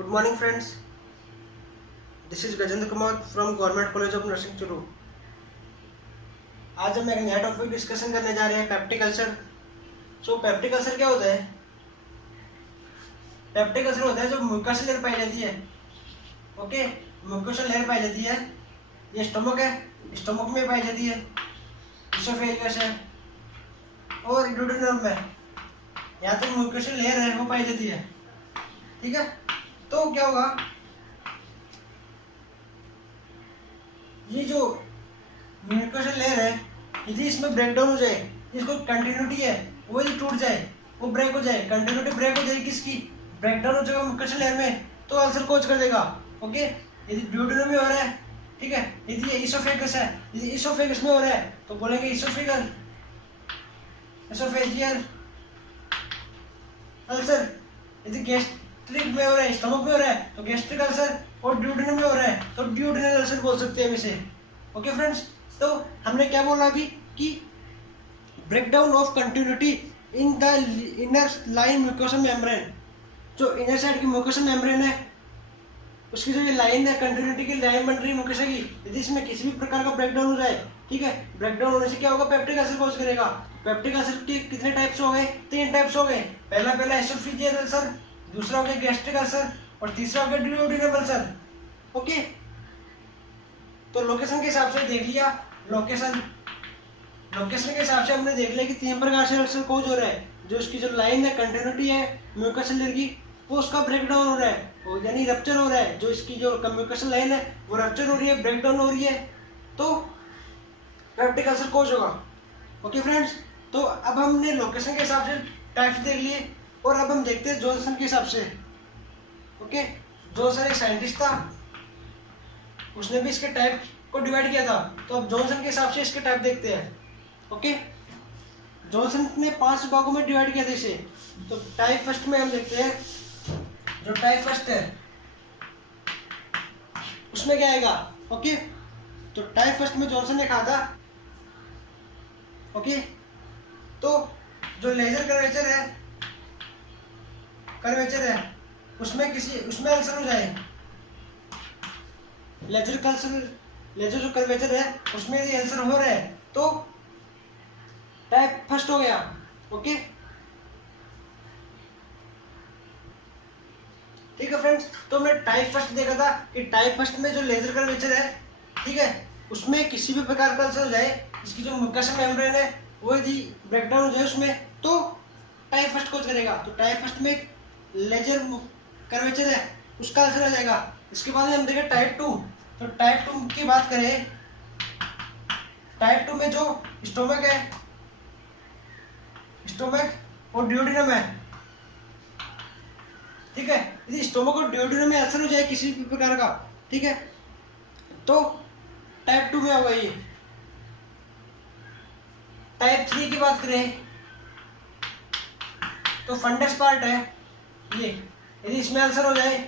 Good morning, friends. This is Gajendra Kumar from Government College of Nursing Churu. आज हम एक नया टॉपिक डिस्कशन करने जा रहे हैं, पेप्टिक अल्सर। पेप्टिक अल्सर क्या होता है? पेप्टिक अल्सर होता है जो म्यूकस लेयर पाई जाती है। ओके, म्यूकस लेयर पाई जाती है। ये स्टमक है, स्टमक में पाई जाती है, इसोफेगस है और ड्यूडेनम में यहाँ तक म्यूकस लेयर है वो पाई जाती है। ठीक है, तो क्या होगा, ये जो म्यूकस लेयर है यदि इसमें ब्रेकडाउन हो जाए, इसको कंटिन्यूटी है वो यदि टूट जाए, वो ब्रेक हो जाए, कंटिन्यूटी ब्रेक हो जाए, किसकी ब्रेकडाउन हो जाएगा म्यूकस लेयर में, तो अल्सर कोज कर देगा। ओके, यदि ड्यूडेनम में हो रहा है, ठीक है, यदि ये इसोफेगस है, यदि इसोफेगस में हो रहा है तो बोलेंगे इसोफेगल इसोफेजियल अल्सर। यदि गैस्ट्रिक में हो रहा है, स्टमक में हो रहा है तो गैस्ट्रिक अल्सर, और ड्यूडेनम में हो रहा है तो ड्यूडेनल अल्सर बोल सकते हैं इसे। ओके फ्रेंड्स, तो हमने क्या बोला अभी कि breakdown of continuity in the inner line mucosa membrane, जो इनर साइड की म्यूकोसा मेम्ब्रेन है उसकी जो ये लाइन है, कंटिन्यूटी की लाइन बन रही है म्यूकोसा की, यदि इसमें किसी भी प्रकार का ब्रेकडाउन हो जाए, ठीक है, ब्रेकडाउन होने से क्या होगा, पेप्टिक अल्सर कॉज करेगा। पेप्टिक अल्सर के कितने टाइप्स हो गए? 3 टाइप्स हो गए। पहला एसोफेजियल अल्सर, दूसरा हो गया गैस्ट्रिक अल्सर और तीसरा हो गया ड्यूडेनल अल्सर। ओके, तो लोकेशन के हिसाब से देख लिया, लोकेशन के हिसाब से हमने देख लिया कि 3 प्रकार से अल्सर कॉज हो रहा है। जो इसकी जो लाइन है, कंटिन्यूटी है म्यूकस लेयर की, वो उसका ब्रेकडाउन हो रहा है, यानी रप्चर हो रहा है। जो इसकी जो म्यूकस लाइन है वो रप्चर हो रही है, ब्रेकडाउन हो रही है, तो पेप्टिक अल्सर कॉज होगा। ओके फ्रेंड्स, तो अब हमने लोकेशन के हिसाब से टाइप्स देख लिए और अब हम देखते हैं जॉनसन के हिसाब से। ओके, जॉनसन एक साइंटिस्ट था, उसने भी इसके टाइप को डिवाइड किया था, तो अब जॉनसन के हिसाब से इसके टाइप देखते हैं। ओके, जॉनसन ने 5 भागों में डिवाइड किया था इसे। तो टाइप फर्स्ट में हम देखते हैं, जो टाइप फर्स्ट है उसमें क्या आएगा। ओके, तो टाइप फर्स्ट में जॉनसन ने कहा था, ओके, तो जो लेजर कर्वेचर है उसमें अल्सर हो जाए, लेजर जो कर्वेचर है उसमें यदि अल्सर हो रहा है तो टाइप फर्स्ट हो गया। ओके, ठीक है फ्रेंड्स, तो हमने टाइप फर्स्ट देखा था कि टाइप फर्स्ट में जो लेजर कर्वेचर है, ठीक है, उसमें किसी भी प्रकार का अल्सर हो जाए, इसकी जो म्यूकस मेम्ब्रेन है वो यदि ब्रेकडाउन हो जाए उसमें, तो टाइप फर्स्ट कोज करेगा। तो टाइप फर्स्ट में लेजर कर्वेचर है उसका अल्सर हो जाएगा। इसके बाद हम देखें टाइप 2। तो टाइप 2 की बात करें, टाइप 2 में जो स्टोमक और ड्यूडेनम है, ठीक है, यदि स्टोमक और ड्यूडेनम में अल्सर हो जाए किसी भी प्रकार का, ठीक है, तो टाइप 2 में होगा ये। टाइप 3 की बात करें तो फंडस पार्ट है ये, यदि इसमें अल्सर हो जाए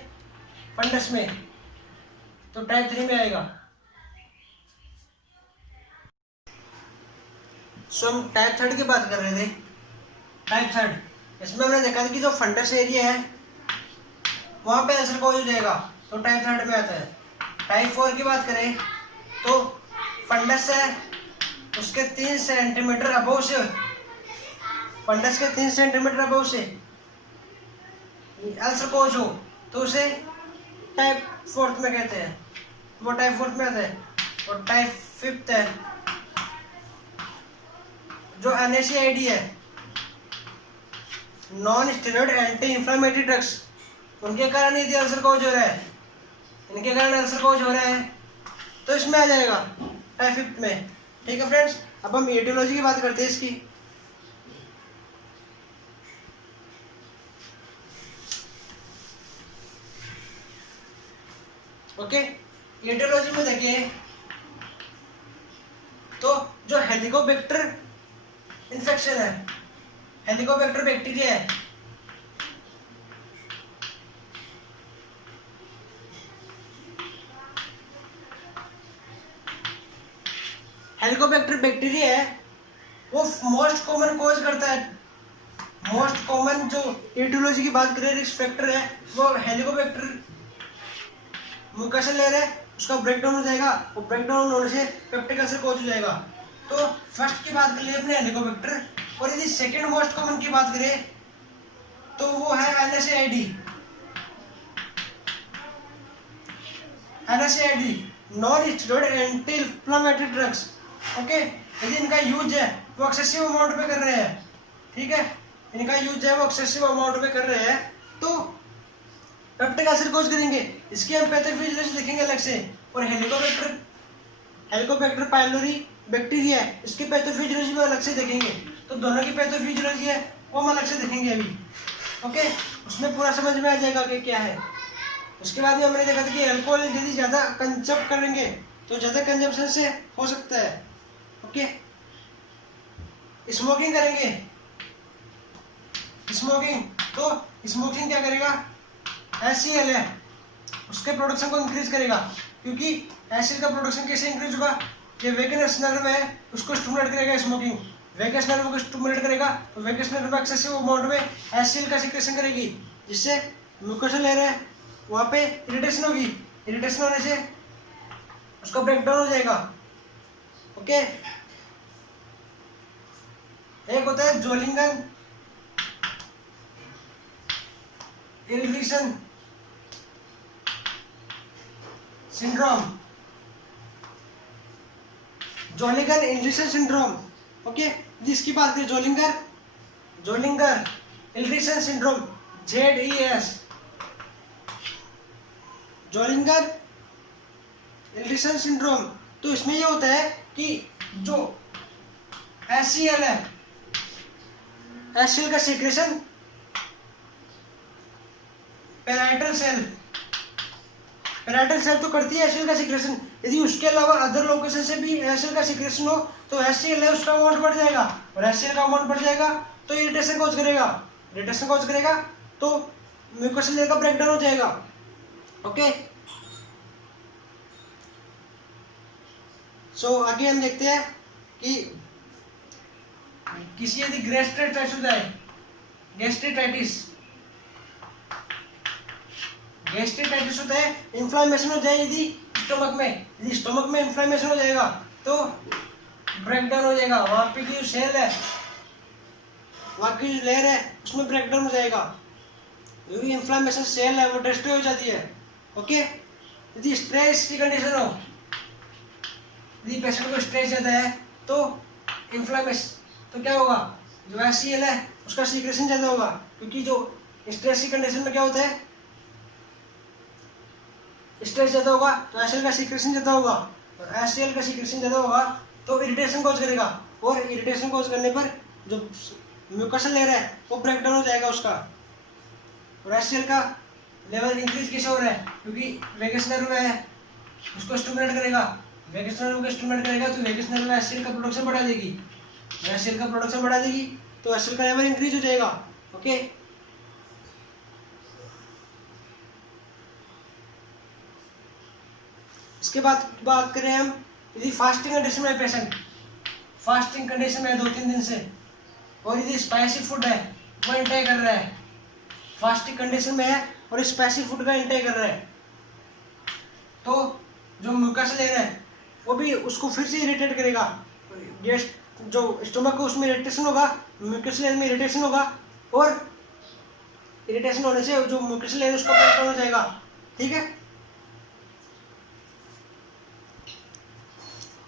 फंडस में तो टाइप 3 में आएगा। हम टाइप 3 की बात कर रहे थे। टाइप 3 इसमें हमने देखा था कि जो फंडस एरिया है वहां पे अल्सर कॉज हो जाएगा, तो टाइप 3 में आता है। टाइप 4 की बात करें तो फंडस है उसके 3 सेंटीमीटर अबव से, फंडस के 3 सेंटीमीटर अबव से अल्सर कॉज हो तो उसे टाइप 4 में कहते हैं, वो टाइप 4 में आता है। और टाइप 5 है जो NSAID है, non steroid anti inflammatory drugs, उनके कारण यदि अल्सर कॉज हो रहा है, इनके कारण अल्सर कॉज हो रहा है तो इसमें आ जाएगा टाइप 5 में। ठीक है फ्रेंड्स, अब हम एटियोलॉजी की बात करते हैं इसकी। ओके, एटियोलॉजी में देखिए तो जो हेलिकोबैक्टर इन्फेक्शन है, हेलिकोबैक्टर बैक्टीरिया है, हेलिकोबैक्टर बैक्टीरिया है वो मोस्ट कॉमन कॉज करता है मोस्ट कॉमन जो एटियोलॉजी की बात करें रिस्क फैक्टर है वो हेलिकोबैक्टर म्यूकोसेलेर है, उसका ब्रेकडाउन हो जाएगा, वो ब्रेकडाउन होने से पेप्टिक अल्सर कोज हो जाएगा। तो फर्स्ट की बात कर लिए अपने हेलिकोबैक्टर, और यदि सेकेंड मोस्ट कॉमन की बात करें तो वो है NSAID। NSAID non steroid anti inflammatory drugs. Okay, यदि इनका यूज है वो एक्सेसिव अमाउंट में कर रहे हैं, ठीक है, इनका यूज है वो एक्सेसिव अमाउंट में कर रहे हैं तो पेप्टिक अल्सर कोज करेंगे। इसकी हम पैथोफिजियोलॉजी देखेंगे अलग से। और हेलिकोबैक्टर पाइलोरी बैक्टीरिया है, इसकी पैथोफिजियोलॉजी में अलग से देखेंगे। तो दोनों की पैथोफिजियोलॉजी है वो हम अलग से देखेंगे अभी। ओके, उसमें पूरा समझ में आ जाएगा कि क्या है। उसके बाद में हमने देखा था कि अल्कोहल यदि ज़्यादा कंजप्ट करेंगे तो ज़्यादा कंजप्शन से हो सकता है। ओके, स्मोकिंग करेंगे, तो स्मोकिंग क्या करेगा, HCl है उसके प्रोडक्शन को इंक्रीज करेगा, क्योंकि एसिड का प्रोडक्शन कैसे इंक्रीज होगा, ये वेगस नर्व है उसको स्टिमुलेट करेगा स्मोकिंग, वेगस नर्व को स्टिमुलेट करेगा तो वेगस नर्व एक्सेसिव अमाउंट में HCl का सिक्रेशन करेगी, जिससे म्यूकोसेलेर है वहाँ पे इरिटेशन होगी, इरिटेशन होने से उसका ब्रेकडाउन हो जाएगा। ओके, एक होता है Zollinger Ellison syndrome, Zollinger Ellison syndrome. Okay, जिसकी बात करें Zollinger Ellison syndrome, ZES, Zollinger Ellison syndrome. तो इसमें ये होता है कि जो HCl है, HCl का सीक्रेशन पैराइटल सेल तो करती है HCl का सीक्रेशन, यदि उसके अलावा अदर लोकेशन से भी HCl का सीक्रेशन हो तो HCl है उसका अमाउंट बढ़ जाएगा, और HCl का अमाउंट बढ़ जाएगा तो इरिटेशन कॉज करेगा, तो म्यूकोसेलेर का ब्रेकडाउन हो जाएगा। ओके, सो आगे हम देखते हैं कि किसी यदि गैस्ट्राइटिस हो जाए, गैस्ट्राइटिस होता है, इन्फ्लामेशन हो जाए यदि स्टमक में इन्फ्लामेशन हो जाएगा तो ब्रेकडाउन हो जाएगा, वहाँ पे की सेल है, वहाँ की जो लेयर है उसमें ब्रेकडाउन हो जाएगा, क्योंकि इन्फ्लामेशन सेल है वो डिस्ट्रॉय हो जाती है। ओके, यदि स्ट्रेस की कंडीशन हो, यदि पेशेंट को स्ट्रेस ज़्यादा है तो इन्फ्लामेशन, तो क्या होगा, जो HCl है उसका सीक्रेशन ज़्यादा होगा, क्योंकि जो स्ट्रेस की कंडीशन में क्या होता है, स्ट्रेस ज़्यादा होगा तो HCl का सीक्रेशन ज़्यादा होगा, और HCl का सीक्रेशन ज़्यादा होगा तो इरिटेशन कॉज करेगा, और इरिटेशन कॉज करने पर जो म्यूकोसेलेर है वो ब्रेकडाउन हो जाएगा उसका, और HCl का लेवल इंक्रीज कैसे हो रहा है, क्योंकि वेगस नर्व है उसको स्टिमुलेट करेगा, वेगस नर्व को स्टिमुलेट करेगा तो वेगस नर्व HCl का प्रोडक्शन बढ़ा देगी, HCl का प्रोडक्शन बढ़ा देगी तो HCl का लेवल इंक्रीज हो जाएगा। ओके, इसके बाद बात करें हम, यदि फास्टिंग कंडीशन में पेशेंट, फास्टिंग कंडीशन में 2-3 दिन से, और यदि स्पाइसी फूड है वो इंटेक कर रहा है, फास्टिंग कंडीशन में है और स्पाइसी फूड का इंटेक कर रहा है, तो जो म्यूकोसेलेर है वो भी उसको फिर से इरिटेट करेगा, गैस जो स्टमक को उसमें इरिटेशन होगा, म्यूकोसेलेर में इरिटेशन होगा, और इरिटेशन होने से जो म्यूकोसेलेर उसका ब्रेकडाउन हो जाएगा। ठीक है,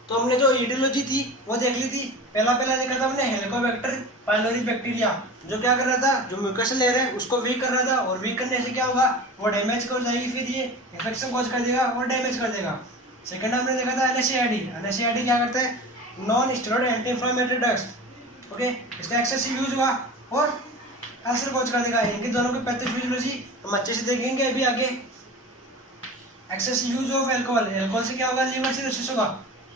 तो हमने जो ईडियोलॉजी थी वो देख ली थी। पहला देखा था हमने हेलिकोबैक्टर पाइलोरी बैक्टीरिया, जो क्या कर रहा था, जो म्यूकोसेलेर है उसको वीक कर रहा था, और वीक करने से क्या होगा, वो डैमेज कर जाएगी, फिर ये इन्फेक्शन कॉज कर देगा और डैमेज कर देगा। सेकंड हमने देखा था NSAID क्या करता है, non steroid anti inflammatory drugs. Okay, इसका एक्सेसिव यूज हुआ और अल्सर कॉज कर देगा। इनके दोनों की पैथोफिजियोलॉजी हम अच्छे से देखेंगे अभी आगे। एक्सेसिव यूज ऑफ अल्कोहल से क्या होगा, लीवर सिरोसिस होगा,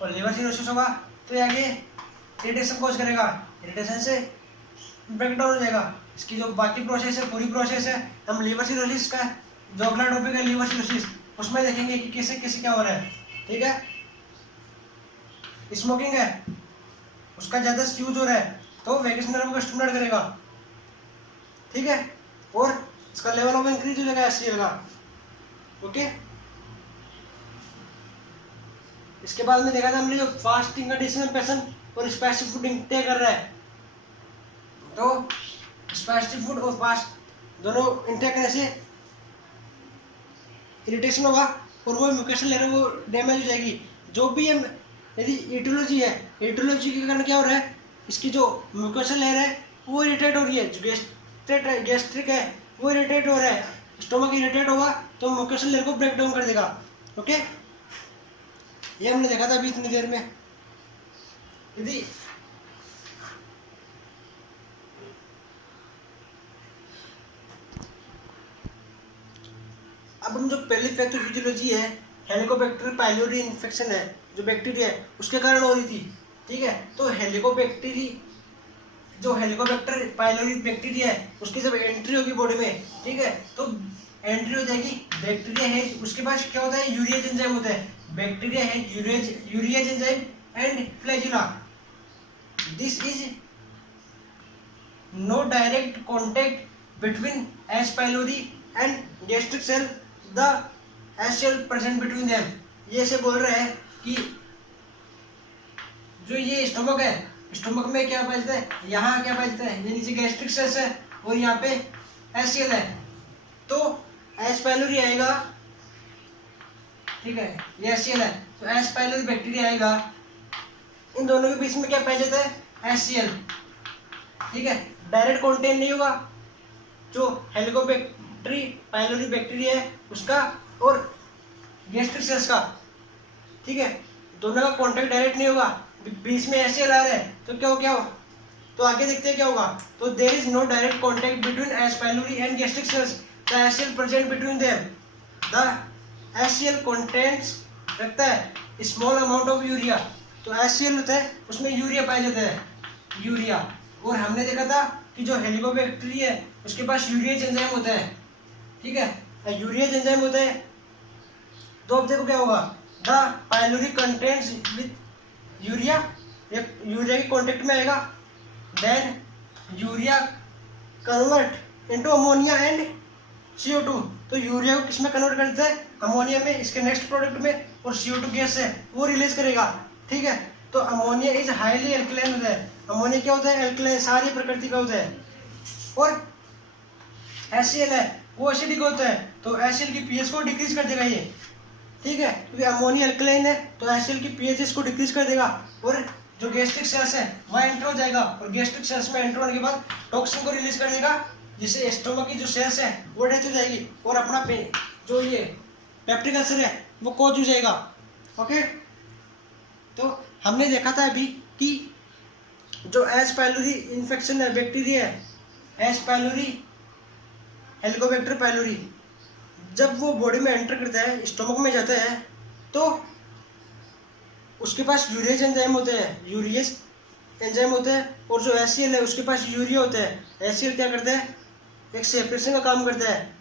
और लीवर सिरोसिस होगा तो आगे इरिटेशन कॉज करेगा, इरिटेशन से ब्रेकडाउन हो जाएगा। इसकी जो बाकी प्रोसेस है, पूरी प्रोसेस है, हम लीवर सिरोसिस का जो अगला टॉपिक है लीवर सिरोसिस, उसमें देखेंगे कि कैसे कैसे क्या हो रहा है। ठीक है, स्मोकिंग है उसका ज़्यादा यूज हो रहा है तो वेगस नर्व को स्टिमुलेट करेगा, ठीक है, और इसका लेवल ऑफ इंक्रीज हो जाएगा HCl का। ओके, इसके बाद में देखा था हमने जो फास्टिंग कंडीशन में पेशेंट और स्पाइसी फूड इंटेक कर रहा है, तो स्पाइसी फूड और फास्ट दोनों इंटेक करने से इरिटेशन होगा और वो म्यूकेशन लेयर वो डैमेज हो जाएगी। जो भी हम यदि ईटियोलॉजी है, ईटियोलॉजी के कारण क्या हो रहा है, इसकी जो म्यूकेशन लेयर है वो इरिटेट हो रही है, जो गैस्ट्रिक है वो इरिटेट हो रहा है, स्टोमक इरिटेट होगा तो म्यूकेशन लेयर को ब्रेक डाउन कर देगा। ओके, ये हमने देखा था अभी इतनी देर में। यदि अब हम जो पहली पैथोफिजियोलॉजी है, हेलिकोबैक्टर पाइलोरी इन्फेक्शन है जो बैक्टीरिया है उसके कारण हो रही थी। ठीक है, तो हेलिकोबैक्टीरी जो हेलिकोबैक्टर पाइलोरी बैक्टीरिया है उसकी जब एंट्री होगी बॉडी में, ठीक है, तो एंट्री हो जाएगी। बैक्टीरिया है उसके पास क्या होता है, यूरिएज एंजाइम होता है। बैक्टीरिया है urease enzyme and flagella. This is no direct contact between S pylori and gastric cell, the HCl present between them. ये से बोल रहे हैं कि जो ये स्टोमक है, स्टोमक में क्या पाया है, यहाँ क्या पाया है, ये नीचे गैस्ट्रिक सेल्स है और यहाँ पे HCl है, तो एस पाइलोरी आएगा। ठीक है, ये HCl है तो एस पाइलोरी बैक्टीरिया आएगा, इन दोनों के बीच में क्या पाया जाता है, HCl। ठीक है, डायरेक्ट कॉन्टेक्ट नहीं होगा जो हेलिकोबैक्टरी पाइलोरी बैक्टीरिया है उसका और गैस्ट्रिक सेल्स का। ठीक है, दोनों का कॉन्टेक्ट डायरेक्ट नहीं होगा, बीच में HCl आ रहा है तो क्या हो, तो आगे देखते हैं क्या होगा। तो there is no direct contact between S pylori and gastric cells, the HCl present between them. The HCl contents रखता है स्मॉल अमाउंट ऑफ यूरिया। तो HCl होता है उसमें यूरिया पाया जाता है, यूरिया। और हमने देखा था कि जो हेलिकोबैक्टरी है उसके पास यूरिएज एंजाइम होता है। ठीक है, यूरिएज एंजाइम होता है तो अब देखो क्या होगा, the pylori contents with urea, urea के कॉन्टेक्ट में आएगा, then urea convert into ammonia and CO2। तो यूरिया को किस में कन्वर्ट करता है, अमोनिया में, इसके नेक्स्ट प्रोडक्ट में, और CO2 गैस है वो रिलीज करेगा। ठीक है, तो अमोनिया इज हाईली एल्कलाइन होता है। अमोनिया क्या होता है, एल्कलाइन, सारी प्रकृति का होता है। और HCl है वो एसिडिक होता है, तो HCl की pH को डिक्रीज कर देगा ये। ठीक है, क्योंकि अमोनिया एल्कलाइन है तो HCl की pH इसको डिक्रीज कर देगा, और जो गैस्ट्रिक सेल्स है वहाँ एंटर हो जाएगा, और गैस्ट्रिक सेल्स में एंटर होने के बाद टॉक्सिन को रिलीज कर देगा, जिससे स्टोमक की जो सेल्स है वो डेथ हो जाएगी, और अपना जो ये पेप्टिक अल्सर है वो कॉज हो जाएगा। ओके, तो हमने देखा था अभी कि जो एस पाइलोरी इन्फेक्शन है, बैक्टीरिया है एस पाइलोरी, हेलिकोबैक्टर पाइलोरी, जब वो बॉडी में एंटर करता है, स्टोमक में जाता है, तो उसके पास यूरिएज एंजाइम होते हैं, यूरिएज एंजाइम होता है, और जो HCl है उसके पास यूरिया होता है। HCl क्या करता है, एक सेपरेशन का काम करता है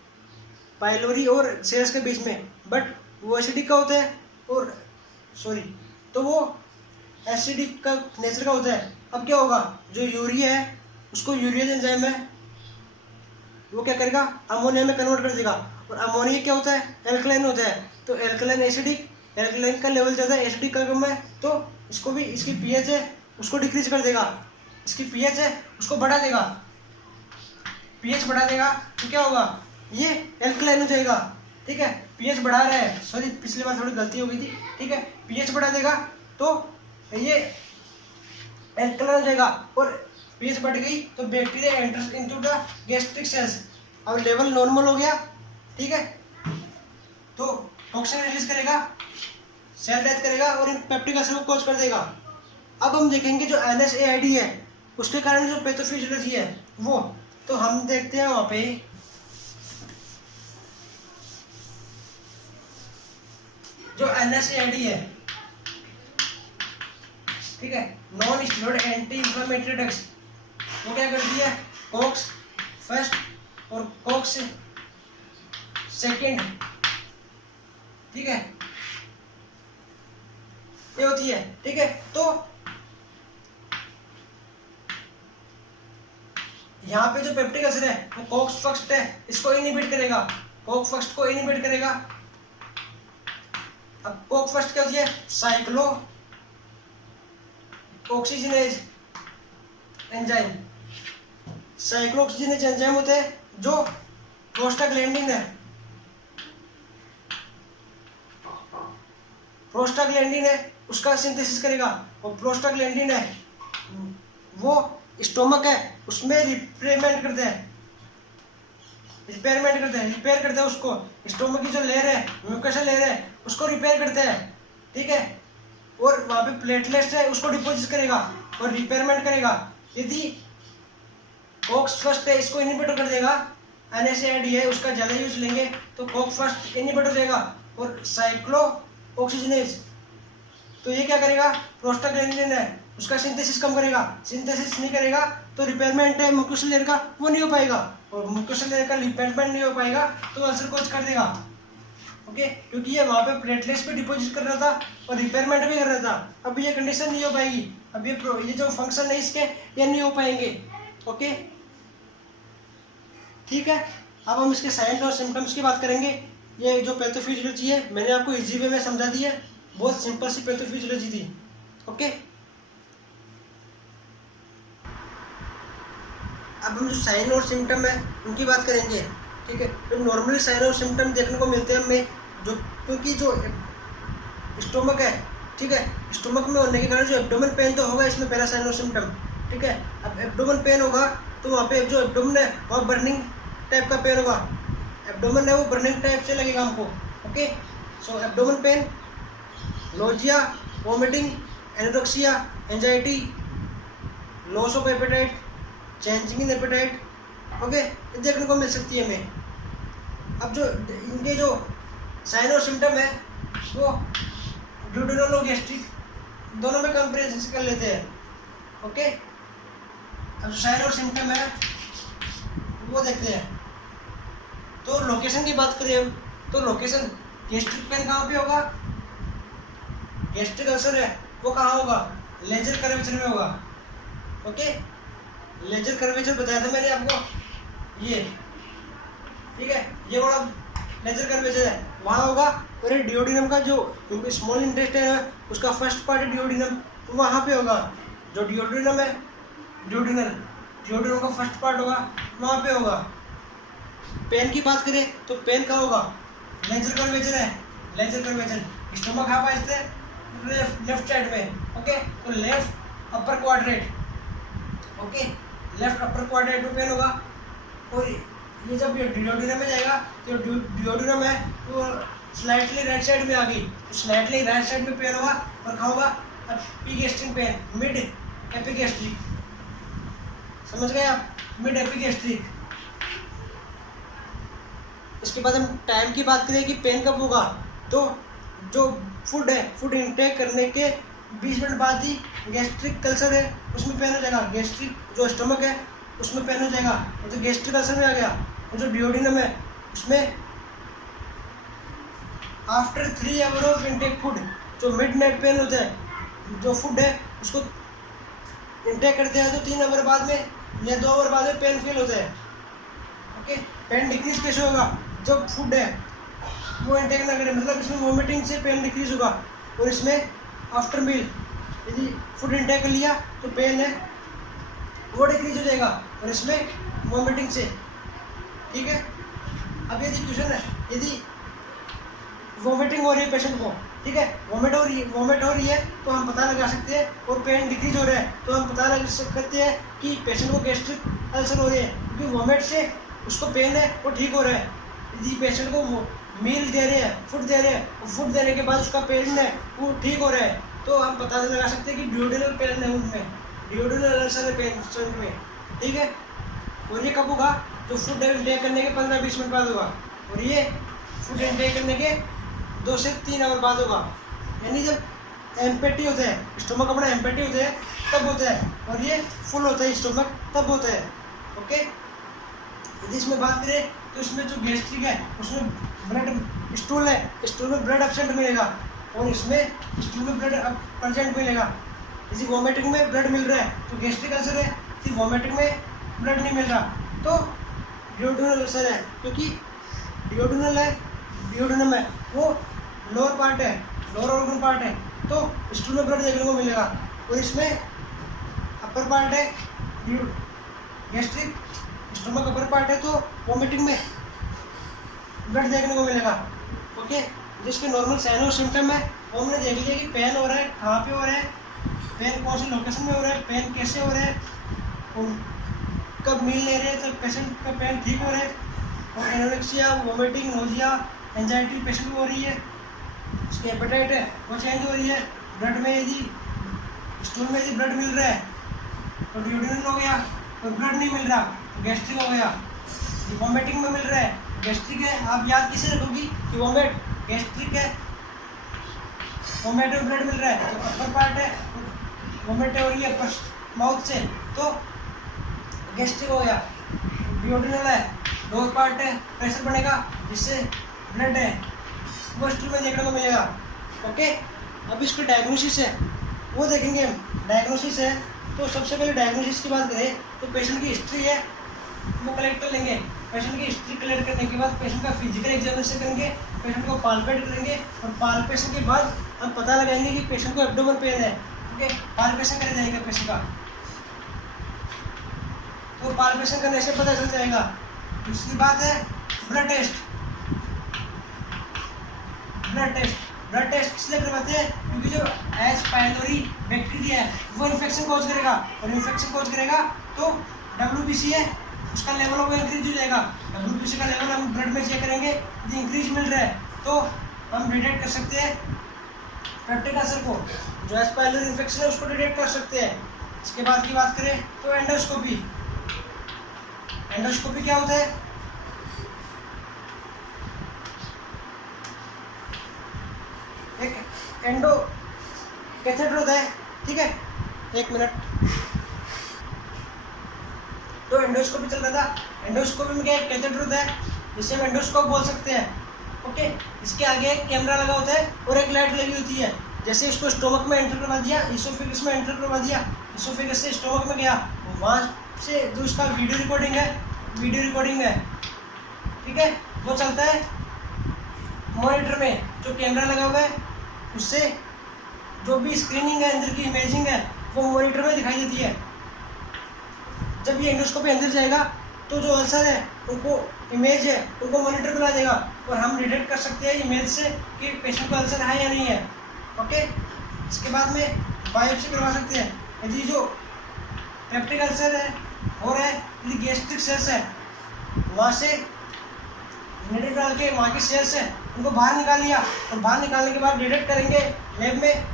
पाइलोरी और सेल्स के बीच में, बट वो एसिडिक का होता है, और तो वो एसिडिक का नेचर का होता है। अब क्या होगा, जो यूरिया है उसको यूरिएज एंजाइम है वो क्या करेगा, अमोनिया में कन्वर्ट कर देगा, और अमोनिया क्या होता है, एल्कलाइन होता है, तो एल्कलाइन एसिडिक, एल्कलाइन का लेवल ज़्यादा है, एसिडिक का कम है, तो इसको भी, इसकी pH है उसको डिक्रीज कर देगा, इसकी pH है उसको बढ़ा देगा, pH बढ़ा देगा तो क्या होगा, ये एल्कलाइन हो जाएगा। ठीक है, pH बढ़ा रहा है, सॉरी पिछली बार थोड़ी गलती हो गई थी। ठीक है, pH बढ़ा देगा तो ये एल्कलाइन हो जाएगा, और pH बढ़ गई तो bacteria enters into the gastric cells, अब लेवल नॉर्मल हो गया। ठीक है, तो टॉक्सिन रिलीज करेगा, सेल डेथ करेगा, और पेप्टिक अल्सर को कॉज कर देगा। अब हम देखेंगे जो NSAID है उसके कारण जो पैथोफिजियोलॉजी है वो, तो हम देखते हैं वहाँ पे जो NSAID है, ठीक है, non steroid anti inflammatory drugs, वो क्या करती है, कॉक्स फर्स्ट और कॉक्स सेकेंड। ठीक है, ये होती है। ठीक है, तो यहाँ पे जो पेप्टिक अल्सर है वो कॉक्स फर्स्ट है, इसको इनहिबिट करेगा, कॉक फर्स्ट को इनहिबिट करेगा। अब कॉक फर्स्ट क्या होती है? Cyclo oxygenase enzyme. Cyclo oxygenase enzyme होते हैं जो प्रोस्टाग्लैंडिन है, प्रोस्टाग्लैंडिन है उसका सिंथेसिस करेगा। और प्रोस्टाग्लैंडिन है वो स्टोमक है उसमें रिपेयरमेंट करते हैं, रिपेयर करते हैं उसको। स्टोमक की जो लेयर है, म्यूकस लेयर है, उसको रिपेयर करते हैं, ठीक है। और वहाँ पे प्लेटलेट्स है उसको डिपोजिट करेगा और रिपेयरमेंट करेगा। यदि कॉक्स फर्स्ट है इसको इनहिबिट कर देगा, NSAID है उसका ज़्यादा यूज लेंगे तो कॉक फर्स्ट इनहिबिट हो जाएगा। और साइक्लो ऑक्सीजनेज तो ये क्या करेगा? प्रोस्टाग्लैंडिन है उसका सिंथेसिस कम करेगा, सिंथेसिस नहीं करेगा तो रिपेयरमेंट है म्यूकस लेयर का वो नहीं हो पाएगा, और म्यूकस लेयर का रिपेयरमेंट नहीं हो पाएगा तो अल्सर कोज कर देगा। ओके, क्योंकि ये वहाँ पे प्लेटलेट्स पे डिपोजिट कर रहा था और रिपेयरमेंट भी कर रहा था। अब ये कंडीशन नहीं हो पाएगी, अब ये जो फंक्शन है इसके ये नहीं हो पाएंगे। ओके, ठीक है। अब हम इसके साइंस और सिम्टम्स की बात करेंगे। ये जो पैथोफिजियोलॉजी है मैंने आपको इजी वे में समझा दी है, बहुत सिंपल सी पैथोफिजियोलॉजी थी। ओके, अब हम जो साइन और सिम्टम है उनकी बात करेंगे, ठीक है। तो नॉर्मली साइन और सिम्टम देखने को मिलते हैं हमें, जो क्योंकि जो स्टोमक है, ठीक है, स्टोमक में होने के कारण जो एब्डोमेन पेन तो होगा इसमें पहला साइन और सिम्टम, ठीक है। अब एब्डोमेन पेन होगा तो वहाँ पे जो एब्डोमेन है वहाँ बर्निंग टाइप का पेन होगा, एब्डोमेन है वो बर्निंग टाइप से लगेगा हमको। Okay, so abdomen pain, nausea, vomiting, anorexia, anxiety, loss of appetite, changing in appetite, okay, ये देखने को मिल सकती है हमें। अब जो इनके जो साइन और सिम्टम है वो ड्यूडेनल और गैस्ट्रिक दोनों में कंपेरिजन कर लेते हैं। ओके, अब जो साइन और सिम्टम है वो देखते हैं। तो लोकेशन की बात करें हम, तो लोकेशन गैस्ट्रिक पेन कहाँ पे होगा? गैस्ट्रिक अल्सर है वो कहाँ होगा? लेजर कर्वेचर में होगा। ओके, लेजर कर्वेचर बताया था मैंने आपको, ये ठीक है, ये बड़ा लेजर कर्वेचर है वहाँ होगा। और ये डिओडिनम का जो स्मॉल इंटेस्टाइन है उसका फर्स्ट पार्ट है डिओडिनम, वहाँ पे होगा। जो डिओडिनम है, डिओडिनम का फर्स्ट पार्ट होगा वहाँ पे होगा। पेन की बात करें तो पेन का होगा लेजर कर्वेचर है, लेजर कर्वेचर स्टोमक कहाँ पाते हैं? लेफ्ट साइड में। ओके, तो left upper quadrant, okay, left upper quadrant में पेन होगा। और ये जब ये डिओडिनम में जाएगा तो डिओडिनम है वो स्लाइटली राइट साइड में आ गई, तो स्लाइटली राइट साइड में पेन होगा। और कहाँ होगा? एपिगैस्ट्रिक पेन, मिड एपिगैस्ट्रिक, समझ गए आप? Mid epigastric. इसके बाद हम टाइम की बात करें कि पेन कब होगा, तो जो फूड है, फूड इंटेक करने के 20 मिनट बाद ही गैस्ट्रिक अल्सर है उसमें पेन हो जाएगा, गैस्ट्रिक जो स्टमक है उसमें पेन हो जाएगा। तो गैस्ट्रिक अल्सर में आ गया। और जो डिओडिनम है उसमें after 3 hour of intake food, जो मिड नाइट पेन होता है, जो फूड है उसको इंटेक करते हैं तो 3 आवर बाद में या 2 आवर बाद में पेन फील होता है। ओके, पेन डिक्रीज कैसे होगा? जब फूड है वो इंटेक ना करें, मतलब इसमें वोमिटिंग से पेन डिक्रीज होगा। और इसमें आफ्टर मील यदि फूड इंटेक कर लिया तो पेन है वो डिक्रीज हो जाएगा, और इसमें वोमिटिंग से, ठीक है। अब यदि क्वेश्चन है, यदि वोमिटिंग हो रही है पेशेंट को, ठीक है, वोमिट हो रही है तो हम पता लगा सकते हैं, और पेन डिक्रीज हो रहा है तो हम पता लगा सकते हैं कि पेशेंट को गैस्ट्रिक अल्सर हो रही है, क्योंकि वोमिट से उसको पेन है वो ठीक हो रहा है। यदि पेशेंट को वो मील दे रहे हैं, फूड दे रहे हैं, और फूड देने के बाद उसका पेन है वो ठीक हो रहा है, तो हम पता लगा सकते हैं कि डिओडिनल पेन है उनमें, डिओडिनल अल्सर है पेशेंट में, ठीक है। और ये कब होगा? जो फूड इंटेक करने के 15-20 मिनट बाद होगा, और ये फूड इंटेक करने के 2 से 3 आवर बाद होगा। यानी जब एम्पेटी होता है, स्टोमक अपना एम्पेटी होता है तब होता है, और ये फुल होता है स्टोमक तब होता है। ओके, यदि इसमें बात करें तो इसमें जो गैस्ट्रिक है उसमें ब्लड स्टूल है, स्टूल में ब्लड एब्सेंट मिलेगा, और इसमें स्टूल में ब्लड प्रेजेंट मिलेगा। यदि वोमिटिंग में ब्लड मिल रहा है तो गैस्ट्रिक अल्सर है, यदि वोमिटिंग में ब्लड नहीं मिल रहा, तो डिओड्रेनल अल्सर है, क्योंकि डिओड्रेनल है, डिओड्रेनम है वो लोअर पार्ट है, लोअर ऑर्गन पार्ट है, तो स्टूल में ब्लड देखने को मिलेगा। और इसमें अपर पार्ट है गैस्ट्रिक, स्टोमक अपर पार्ट है, तो वोमिटिंग में ब्लड देखने को मिलेगा। ओके, जिसके नॉर्मल साइन और सिम्टम है वो हमने देख लिया कि पेन हो रहा है, कहाँ पे हो रहा है, पेन कौन सी लोकेशन में हो रहा है, पेन कैसे हो रहा है, और कब मील ले रहे हैं तब पेशेंट का पेन ठीक हो रहा है, और anorexia, vomiting, nausea, anxiety patient को हो रही है, उसकी एपेटाइट है वो चेंज हो रही है, ब्लड में यदि स्टूल में यदि ब्लड मिल रहा है तो डिओड्रेनल हो गया, तो ब्लड नहीं मिल रहा तो गैस्ट्रिक हो गया, वोमिटिंग में मिल रहा है गैस्ट्रिक है। आप याद किसे रखोगी कि वोमिट गैस्ट्रिक है, वोमिट में ब्लड मिल रहा है तो अपर पार्ट है, वोमिट हो रही है अपर माउथ से तो गैस्ट्रिक हो गया। डिओड्रेनल है, लोअर पार्ट है, प्रेशर बढ़ेगा जिससे ब्लड है वो स्टूल में देखने को मिलेगा। ओके, अब इसका डायग्नोसिस है वो देखेंगे हम। डायग्नोसिस है तो सबसे पहले डायग्नोसिस की बात करें तो पेशेंट की हिस्ट्री है वो कलेक्ट कर लेंगे। पेशेंट की हिस्ट्री कलेक्ट करने के बाद पेशेंट का फिजिकल एग्जामिनेशन करेंगे, पेशेंट को पाल्पेट करेंगे, और पाल्पेशन के बाद हम पता लगाएंगे कि पेशेंट को एब्डोमेन पेन है। ओके, पाल्पेशन करा जाएगा पेशेंट का, तो पाल्पेशन करने से पता चल जाएगा। दूसरी बात है ब्लड टेस्ट। ब्लड टेस्ट इसलिए करवाते हैं क्योंकि जो एच पायलोरी बैक्टीरिया है वो इन्फेक्शन कॉज करेगा, और इन्फेक्शन कॉज करेगा तो WBC है उसका लेवल वो इंक्रीज हो जाएगा। WBC का लेवल हम ब्लड में चेक करेंगे, यदि इंक्रीज मिल रहा है तो हम डिटेक्ट कर सकते हैं पेप्टिक अल्सर को, जो एच पायलोरी इन्फेक्शन है उसको डिटेक्ट कर सकते हैं। इसके बाद की बात करें तो एंडोस्कोपी। एंडोस्कोपी क्या होता है? एक एंडो कैथेटर होता है, ठीक है, एक मिनट। तो एंडोस्कोपी चल रहा था, एंडोस्कोपी में क्या एक कैथेटर होता है जिसे हम एंडोस्कोप बोल सकते हैं। ओके, इसके आगे एक कैमरा लगा होता है और एक लाइट लगी होती है। जैसे इसको स्टोमक में एंटर करवा दिया, इसोफेगस में एंटर करवा दिया, इसोफेगस से स्टोमक में गया, वहाँ से जो उसका वीडियो रिकॉर्डिंग है, ठीक है, वो चलता है मॉनिटर में जो कैमरा लगा हुआ है, उससे जो भी स्क्रीनिंग है, अंदर की इमेजिंग है वो मॉनिटर में दिखाई देती है। जब ये एंडोस्कोपी अंदर जाएगा तो जो अल्सर है उनको इमेज है उनको मॉनिटर में ला देगा, और हम डिटेक्ट कर सकते हैं इमेज से कि पेशेंट को अल्सर है या नहीं है। ओके, इसके बाद में बायोप्सी करवा सकते हैं। यदि जो पेप्टिक अल्सर है हो रहा है, यदि गैस्ट्रिक सेल्स है वहाँ से नेटिव डाल के वहाँ के सेल्स है उनको बाहर निकाल लिया, और बाहर निकालने के बाद डिटेक्ट करेंगे लैब में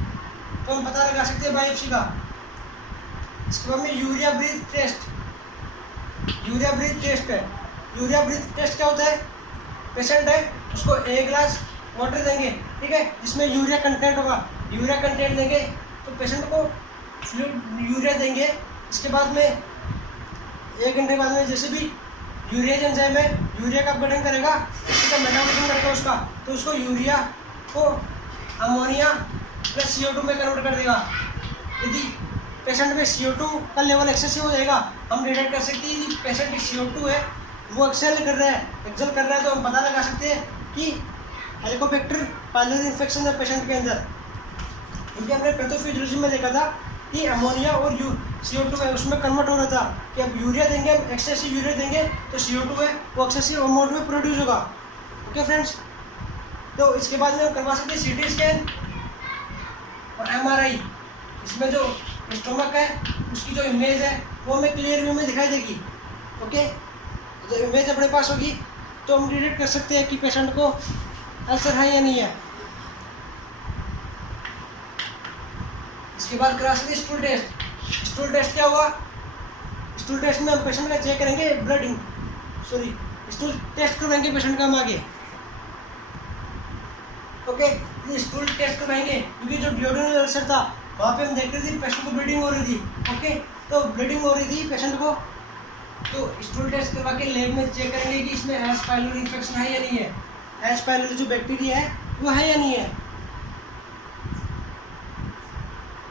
तो हम पता लगा सकते हैं बायोप्सी का। इसके बाद में यूरिया ब्रीथ टेस्ट है। यूरिया ब्रीथ टेस्ट क्या होता है? पेशेंट है उसको 1 गिलास वाटर देंगे, ठीक है, जिसमें यूरिया कंटेंट होगा। यूरिया कंटेंट देंगे तो पेशेंट को फ्लूइड यूरिया देंगे। इसके बाद में 1 घंटे बाद में जैसे भी यूरिया एंजाइम है यूरिया का अपघटन करेगा, उसका मेटाबॉलिज्म करता है उसका, तो उसको यूरिया को अमोनिया प्लस CO2 में कन्वर्ट कर देगा। यदि पेशेंट में CO2 का लेवल एक्सेसिव हो जाएगा, हम डिटेक्ट कर सकते हैं कि पेशेंट की CO2 है वो एक्सेल कर रहा है, तो हम पता लगा सकते हैं कि हेलिकोबैक्टर पायलोरी इन्फेक्शन है पेशेंट के अंदर। क्योंकि हमने पैथोफिजियोलॉजी में देखा था कि अमोनिया और CO2 है उसमें कन्वर्ट हो रहा था कि अब यूरिया देंगे, हम एक्सेसिव यूरिया देंगे तो CO2 है वो एक्सेसिव अमाउंट में प्रोड्यूस होगा। ओके फ्रेंड्स, तो इसके बाद में हम करवा सकते हैं CT स्कैन और MRI। इसमें जो स्टोमक है उसकी जो इमेज है वो हमें क्लियर व्यू में दिखाई देगी। ओके, जो इमेज अपने पास होगी तो हम डिटेक्ट कर सकते हैं कि पेशेंट को अल्सर है या नहीं है। इसके बाद करा सकते स्टूल टेस्ट। स्टूल टेस्ट क्या हुआ? स्टूल टेस्ट में हम पेशेंट का चेक करेंगे स्टूल टेस्ट करवाएंगे पेशेंट का हम आगे। ओके, स्टूल टेस्ट करवाएंगे क्योंकि जो डिओड्रेनल अल्सर था वहाँ पे हम देख रहे थे पेशेंट को ब्लीडिंग हो रही थी। ओके, तो ब्लीडिंग हो रही थी पेशेंट को, तो स्टूल टेस्ट करवा के लैब में चेक करेंगे कि इसमें एच पायलोरी इन्फेक्शन है या नहीं है। एच पायलोरी जो बैक्टीरिया है वो है या नहीं है।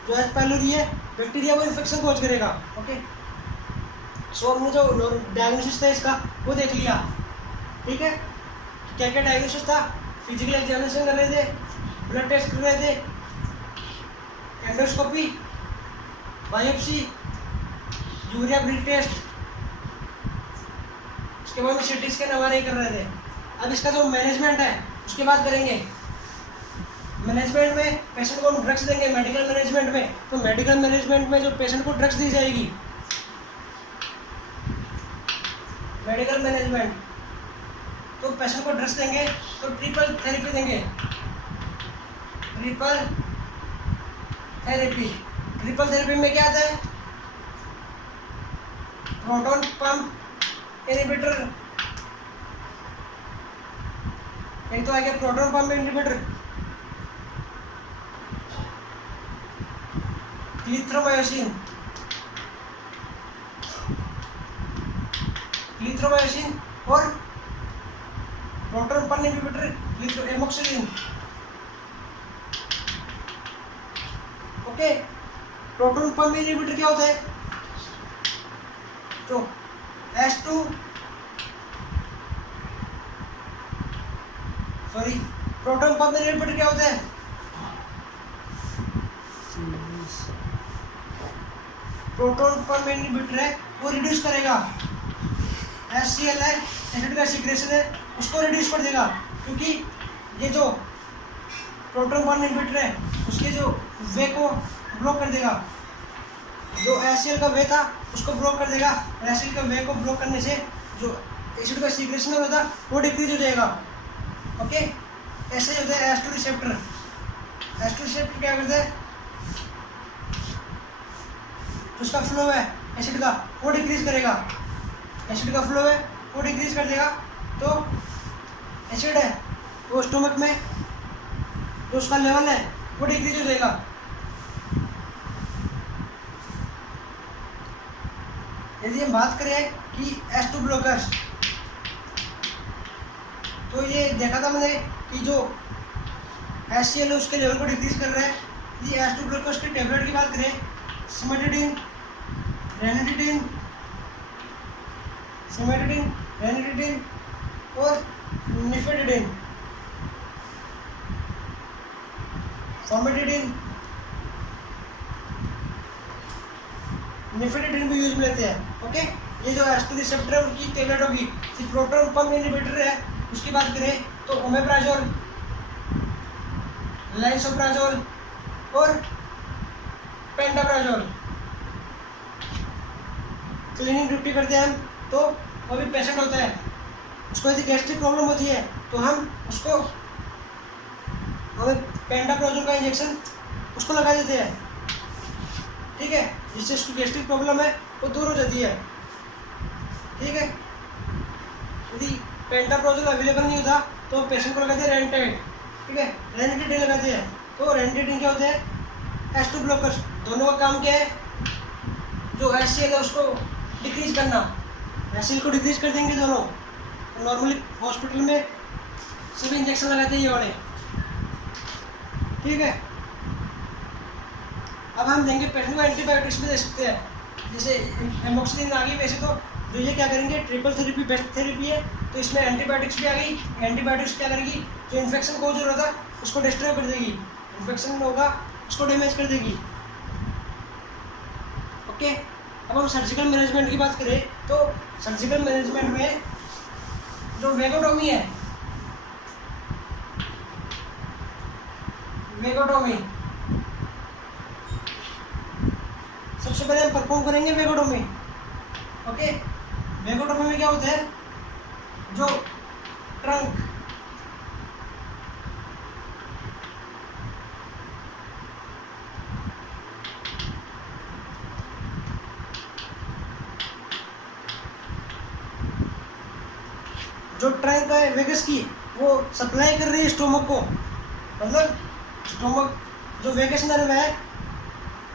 जो एच पायलोरी है बैक्टीरिया वो इन्फेक्शन कॉज करेगा। ओके, सो हमने जो डायग्नोसिस था इसका वो देख लिया, ठीक है। क्या क्या डायग्नोसिस था, फिजिकल एग्जामिनेशन कर रहे थे, ब्लड टेस्ट कर रहे थे, endoscopy, biopsy, urea blood test, उसके बाद में सीटी स्कैन हमारे कर रहे थे। अब इसका जो मैनेजमेंट है उसकी बात करेंगे। मैनेजमेंट में पेशेंट को हम ड्रग्स देंगे। मेडिकल मैनेजमेंट में, तो मेडिकल मैनेजमेंट में जो पेशेंट को ड्रग्स दी जाएगी, मेडिकल मैनेजमेंट, तो पेशेंट को ड्रग्स देंगे तो ट्रिपल थेरेपी देंगे। ट्रिपल थेरेपी, ट्रिपल थेरेपी में क्या आता है, प्रोटॉन पंप इनहिबिटर, एक तो आ गया प्रोटॉन पंप इनहिबिटर, क्लिथ्रोमायोसिन, क्लिथ्रोमायोसिन और proton pump inhibitor amoxicillin. Okay, proton pump inhibitor क्या होता है, तो H2 sorry proton pump inhibitor क्या होता है, प्रोटॉन पंप इनहिबिटर है वो रिड्यूस करेगा, HCl है, एसिड का सीक्रेशन है, उसको रिड्यूस कर देगा, क्योंकि ये जो प्रोटॉन पंप इनहिबिटर है उसके जो वे को ब्लॉक कर देगा, जो HCl का वे था उसको ब्लॉक कर देगा। HCl का वे को ब्लॉक करने से जो एसिड का सीक्रेशन होता था वो डिक्रीज हो जाएगा। ओके, ऐसे ही होता है H2 रिसेप्टर। H2 रिसेप्टर क्या करता है, उसका फ्लो है एसिड का वो डिक्रीज करेगा, एसिड का फ्लो है वो डिक्रीज कर देगा, तो एसिड है वो स्टोमक में जो उसका लेवल है वो डिक्रीज हो जाएगा। यदि हम बात करें कि H2 ब्लॉकर्स, तो ये देखा था मैंने कि जो HCl है उसके लेवल को डिक्रीज कर रहा है। यदि H2 ब्लॉकर्स की टेबलेट की बात करें, सिमेटिडिन, रेनिटिडिन, रेनिटिडिन और निफेटिडिन, फॉर्मेटिडिन, निफेटिडिन भी यूज में लेते हैं। ओके, ये जो H2 रिसेप्टर है उनकी टेबलेट होगी। प्रोटॉन पंप इनहिबिटर है उसकी बात करें तो ओमेप्राजोल, लाइसोप्राजोल और पेंटाप्राजोल। क्लीनिंग ड्यूटी करते हैं हम, तो वो भी पेशेंट होता है, उसको यदि गैस्ट्रिक प्रॉब्लम होती है तो हम उसको हमें पेंटाप्राजोल का इंजेक्शन उसको लगा देते हैं, ठीक है, जिससे उसकी गैस्ट्रिक प्रॉब्लम है वो दूर हो जाती है। ठीक है, यदि पेंटाप्राजोल अवेलेबल नहीं होता तो पेशेंट को लगाते हैं रेनिटाइड, ठीक है, रेनिटिडिन लगाते हैं। तो रेनिटिडिन क्या होते हैं, H2 ब्लॉकर्स। दोनों का काम क्या है, जो HCl है उसको डिक्रीज करना, HCl को डिक्रीज कर देंगे दोनों। तो नॉर्मली हॉस्पिटल में सभी इंजेक्शन लगाते हैं ये वाले, ठीक है। अब हम देंगे पेशेंट को एंटीबायोटिक्स भी दे सकते हैं, जैसे एमोक्सिलिन आ गई। वैसे तो जो ये क्या करेंगे, ट्रिपल थेरेपी बेस्ट थेरेपी है, तो इसमें एंटीबायोटिक्स भी आ गई। एंटीबायोटिक्स क्या करेगी, जो इन्फेक्शन को जो रहता है उसको डिस्ट्रॉय कर देगी, इन्फेक्शन होगा उसको डैमेज कर देगी। ओके, अब हम सर्जिकल मैनेजमेंट की बात करें तो सर्जिकल मैनेजमेंट में जो वेगोटॉमी है, वेगोटॉमी सबसे पहले हम परफॉर्म करेंगे वेगोटॉमी। ओके, वेगोटॉमी में क्या होता है, जो ट्रंक है वेगस की, वो सप्लाई कर रही है स्टोमक को, मतलब स्टोमक जो वेगस नर्व है,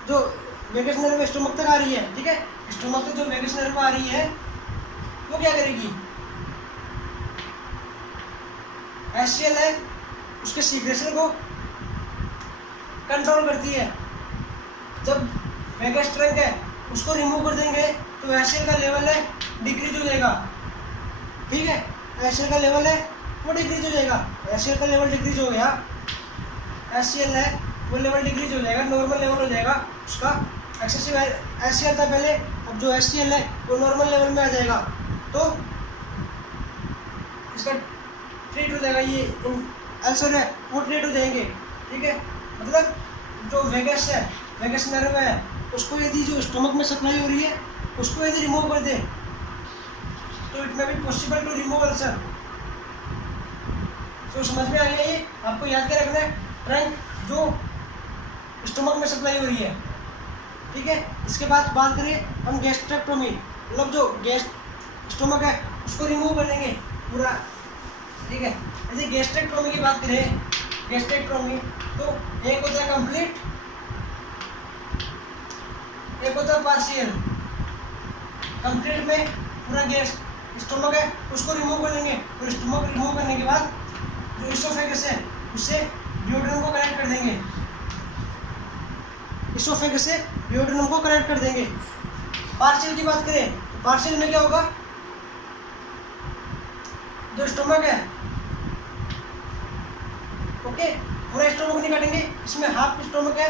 जो वेगस नर्व स्टोमक तक आ रही है, ठीक है, स्टोमक तक जो वेगस नर्व आ रही है वो क्या करेगी, HCl है उसके सीक्रेशन को कंट्रोल करती है। जब वेगस ट्रंक है उसको रिमूव कर देंगे तो HCl का लेवल है डिक्रीज हो जाएगा, ठीक है। HCl का लेवल है वो डिक्रीज हो जाएगा, HCl का लेवल डिक्रीज हो गया, HCl है वो लेवल डिक्रीज हो जाएगा, नॉर्मल लेवल हो जाएगा उसका। एक्सेसिव HCl था पहले, अब जो HCl है वो नॉर्मल लेवल में आ जाएगा, तो इसका ट्रीट हो जाएगा, ये अल्सर है वो ट्रीट हो जाएंगे, ठीक है। मतलब जो वेगस है, वेगस नर्व है, उसको यदि जो स्टमक में सप्लाई हो रही है उसको यदि रिमूव कर दे तो इट में भी पॉसिबल टू रिमूव अल्सर। तो समझ में आ गया ये, आपको याद क्या रखना है, ट्रंक जो स्टमक में सप्लाई हो रही है, ठीक है। इसके बाद बात करें हम गैस्ट्रेक्टोमी, मतलब जो गैस स्टमक है उसको रिमूव कर देंगे पूरा, ठीक है। जैसे गैस्ट्रेक्टोमी की बात करें, गैस्ट्रेक्टोमी तो एक होता है कंप्लीट, एक होता है पार्शियल। कंप्लीट में पूरा गैस स्टमक है उसको रिमूव कर देंगे, और स्टमक रिमूव करने के बाद जो इसोफेगस है उससे ड्यूडेनम को कनेक्ट कर देंगे, इसोफेगस से ड्यूडेनम को कनेक्ट कर देंगे। पार्शियल की बात करें तो पार्शियल में क्या होगा, जो स्टमक है, ओके, पूरा स्टमक नहीं काटेंगे, इसमें हाफ स्टमक है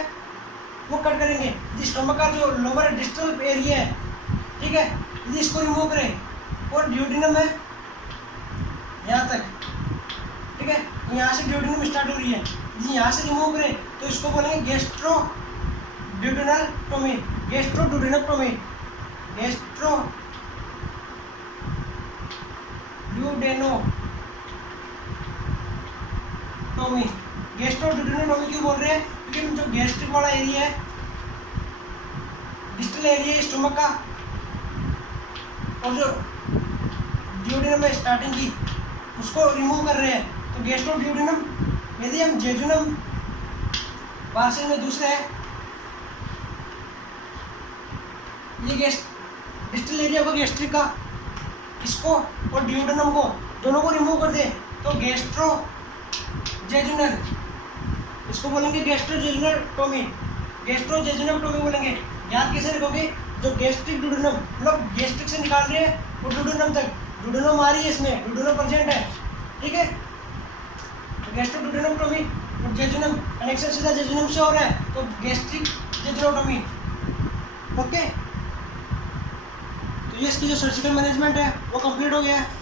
वो कट करेंगे। जिस स्टमक का जो लोअर डिस्टल एरिया है, ठीक है, यदि इसको रिमूव करें और ड्यूडेनम है यहाँ तक, ठीक है, यहाँ से ड्यूडेनम स्टार्ट हो रही है, यदि यहाँ से रिमूव करें तो इसको बोलेंगे गैस्ट्रो ड्यूडेनक्टोमी, गैस्ट्रो ड्यूडेनक्टोमी, गैस्ट्रो ड्यूडेनोटोमी। गैस्ट्रो ड्यूडेनोटोमी क्यों बोल रहे हैं, क्योंकि जो गैस्ट्रिक वाला एरिया है, डिस्टल एरिया है स्टमक का, और जो ड्यूडेनम है स्टार्टिंग की, उसको रिमूव कर रहे हैं, तो गैस्ट्रो ड्यूडेनम। यदि हम जेजुनम पार्शियल में दूसरे है, ये डिस्टल एरिया को गैस्ट्रिक का, इसको और ड्यूडेनम को दोनों को रिमूव कर दे तो गैस्ट्रो जेजुनल, इसको बोलेंगे गैस्ट्रो जेजुनल टोमी बोलेंगे। याद कैसे रखोगे, जो गैस्ट्रिक ड्यूडेनम, मतलब गैस्ट्रिक से निकाल रहे हैं और ड्यूडेनम तक, ड्यूडेनम आ रही है इसमें, ड्यूडेनम प्रेजेंट है, ठीक है। तो गैस्ट्रो ड्यूडेनोटोमी और जेजुनम कनेक्शन सीधा जेजुनम से हो रहा है, तो गैस्ट्रिक जेजुनोटोमी, ओके। तो ये इसकी जो सर्जिकल मैनेजमेंट है वो कंप्लीट हो गया है।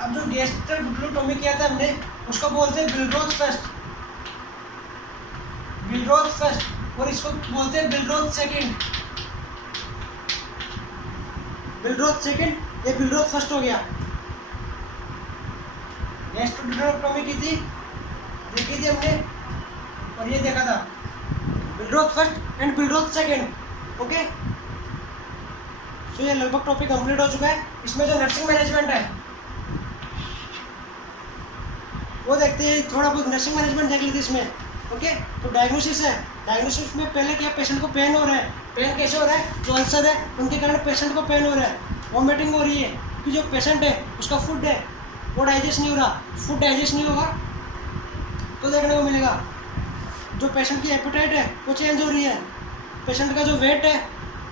अब जो गैस्ट्रोग्लूटोमी किया था हमने, उसको बोलते हैं बिलरोथ फर्स्ट, बिलरोथ फर्स्ट, और इसको बोलते हैं बिलरोथ सेकंड, बिलरोथ सेकंड, ये बिलरोथ फर्स्ट हो गया। गैस्ट्रोग्लूटोमी की थी, देखी थी हमने, और ये देखा था बिलरोथ फर्स्ट एंड बिलरोथ सेकंड, ओके। तो ये लगभग टॉपिक कंप्लीट हो चुका है। इसमें जो नर्सिंग मैनेजमेंट है वो देखते हैं, थोड़ा बहुत नर्सिंग मैनेजमेंट देख लेते इसमें, ओके। तो डायग्नोसिस है, डायग्नोसिस में पहले क्या, पेशेंट को पेन हो रहा है, पेन कैसे हो रहा है, जो अल्सर है उनके कारण पेशेंट को पेन हो रहा है, वॉमिटिंग हो रही है, क्योंकि जो पेशेंट है उसका फूड है वो डाइजेस्ट नहीं हो रहा, फूड डाइजेस्ट नहीं होगा तो देखने को मिलेगा। जो पेशेंट की एपेटाइट है वो चेंज हो रही है, पेशेंट का जो वेट है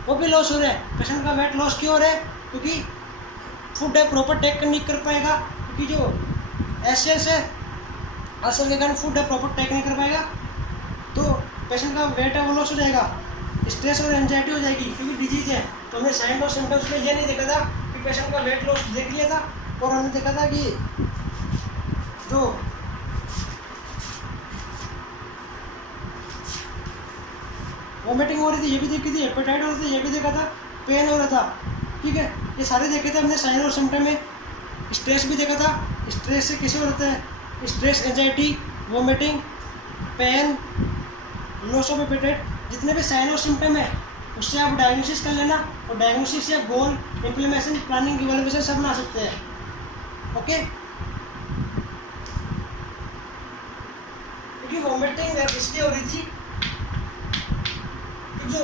वो भी लॉस हो रहा है। पेशेंट का वेट लॉस क्यों हो रहा है, क्योंकि फूड है प्रॉपर टेक नहीं कर पाएगा, क्योंकि जो एसियस है अल्सर के कारण फूड है प्रॉपर टेक नहीं कर पाएगा, तो पेशेंट का वेट है वो लॉस हो जाएगा, स्ट्रेस और एंजाइटी हो जाएगी, क्योंकि डिजीज है। तो हमने साइन और सिम्टम्स में ये नहीं देखा था कि पेशेंट का वेट लॉस देख लिया था, और हमने देखा था कि जो वॉमिटिंग हो रही थी ये भी देखी थी, हेपेटाइट हो रही थी ये भी देखा था, पेन हो रहा था, ठीक है, ये सारे देखे थे हमने साइन और सिम्टम में। स्ट्रेस भी देखा था, स्ट्रेस से कैसे होता है, stress, anxiety, vomiting, pain, loss of appetite, जितने भी साइन और सिम्टम है उससे आप डायग्नोसिस कर लेना, और डायग्नोसिस या गोल, इम्प्लीमेंटेशन, प्लानिंग, इवैल्यूएशन सब बना सकते हैं, ओके। क्योंकि वॉमिटिंग इसलिए हो रही थी, जो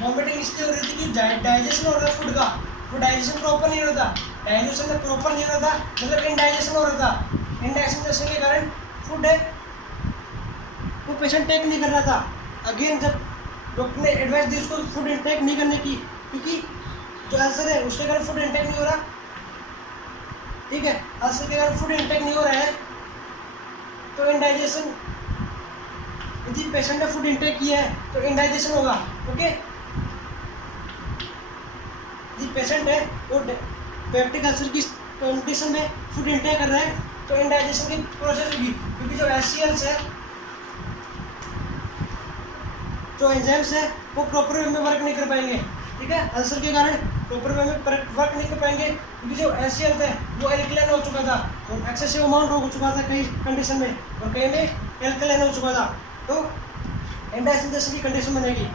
वॉमिटिंग इसलिए हो रही थी कि डाइजेशन हो रहा फूड का, वो डाइजेशन प्रॉपर नहीं हो रहा था, डाइजेशन में प्रॉपर नहीं हो रहा था, मतलब इनडाइजेशन हो रहा था, इंडाइजेशन के कारण फूड है वो पेशेंट टेक नहीं कर रहा था। अगेन जब डॉक्टर ने एडवाइस दी उसको फूड इंटेक नहीं करने की, क्योंकि जो अल्सर है उसके कारण फूड इंटेक नहीं हो रहा, ठीक है, अल्सर के कारण फूड इंटेक नहीं हो रहा है तो इंडाइजेशन, यदि पेशेंट ने फूड इंटेक किया है तो इंडाइजेशन होगा। ओके, यदि पेशेंट है वो पेप्टिक अल्सर की कंडीशन में फूड इंटेक कर रहा है तो इंडाइजेशन की प्रोसेस होगी, क्योंकि जो एचसीएल्स है, जो एंजाइम्स है वो प्रॉपर वे में वर्क नहीं कर पाएंगे, ठीक है, अल्सर के कारण प्रॉपर वे में वर्क नहीं कर पाएंगे, क्योंकि जो एचसीएल है वो एल्कलाइन हो चुका था और एक्सेसिव अमाउंट हो चुका था कई कंडीशन में और कई में एल्कलाइन हो चुका था, तो इंडाइजेशन की कंडीशन बनेगी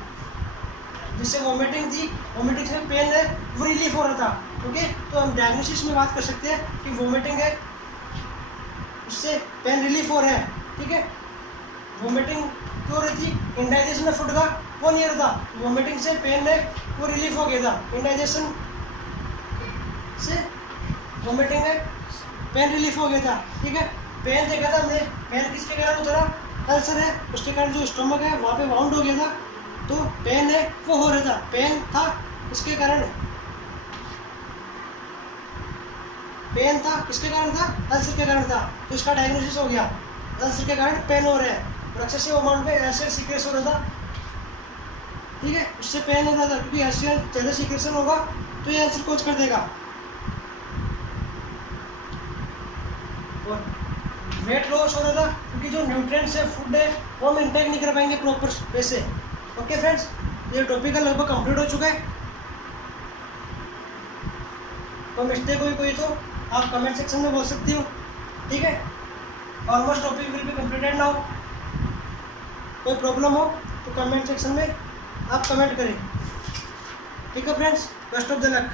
जिससे वोमिटिंग थी, वोमिटिंग से पेन है वो रिलीफ हो रहा था। ओके, तो हम डायग्नोसिस में बात कर सकते हैं कि वोमिटिंग है उससे पेन रिलीफ हो रहा है, ठीक है, वोमिटिंग क्यों हो रही थी, इंडाइजेशन में फूड का वो नहीं हो रहा था, वोमिटिंग से पेन है वो रिलीफ हो गया था, इंडाइजेशन से वोमिटिंग है पेन रिलीफ हो गया था, ठीक है, पेन देखा था हमने, पेन किसके कारण होता था, अल्सर है उसके कारण जो स्टमक है वहाँ पे वाउंड हो गया था तो पेन है वो हो रहा था, पेन था इसके कारण, पेन था किसके कारण था, अल्सर के कारण था, तो इसका डायग्नोसिस हो गया, अल्सर के कारण पेन हो रहा है और एक्सेसिव अमाउंट में एसिड सीक्रेट हो रहा था, ठीक है, उससे पेन हो रहा था क्योंकि एसिड ज़्यादा सीक्रेशन होगा तो ये अल्सर कोज कर देगा। और वेट लॉस हो रहा था क्योंकि जो न्यूट्रिएंट्स है फूड है वो हम इंटेक नहीं कर पाएंगे प्रॉपर वे से। ओके फ्रेंड्स, ये टॉपिक लगभग कंप्लीट हो चुका है, तो मिस्टेक हुई कोई तो आप कमेंट सेक्शन में बोल सकती हो, ठीक है, almost topic will be completed now, कोई प्रॉब्लम हो तो कमेंट सेक्शन में आप कमेंट करें, ठीक है friends, best of the luck.